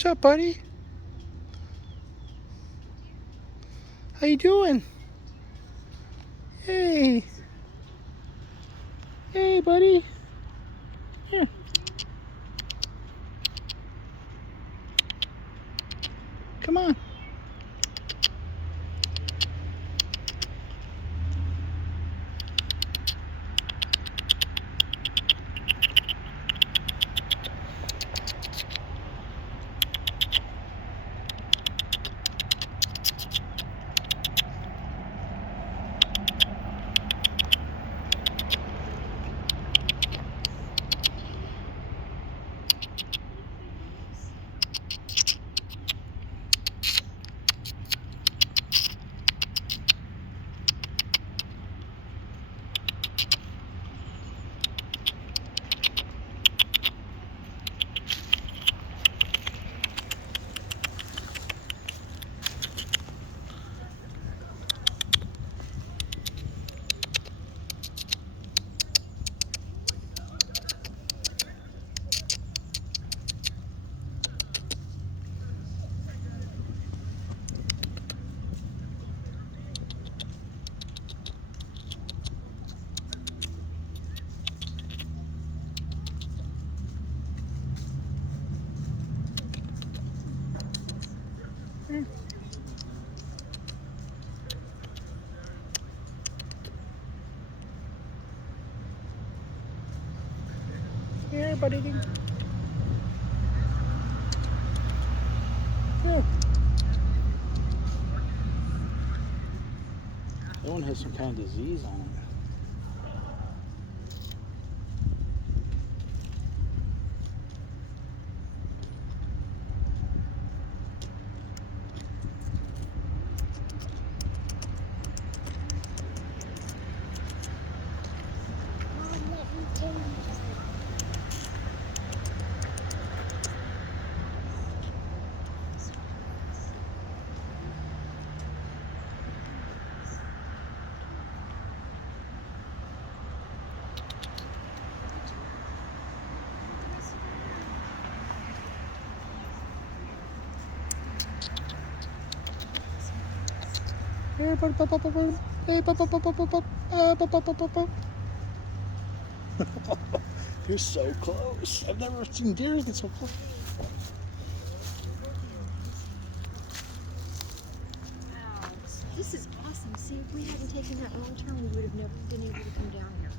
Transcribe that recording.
What's up, buddy? How you doing? Hey. Hey, buddy. Here. Come on. Here. Here, buddy. Here. That one has some kind of disease on it. Here, buddy, pop, pop, pop, pop. Hey, pop, pop, pop, pop, pop, pop. Pop, pop, pop, pop, pop. You're so close. I've never seen deer get so close. Wow, this is awesome. See, if we hadn't taken that long turn, we would have never been able to come down here.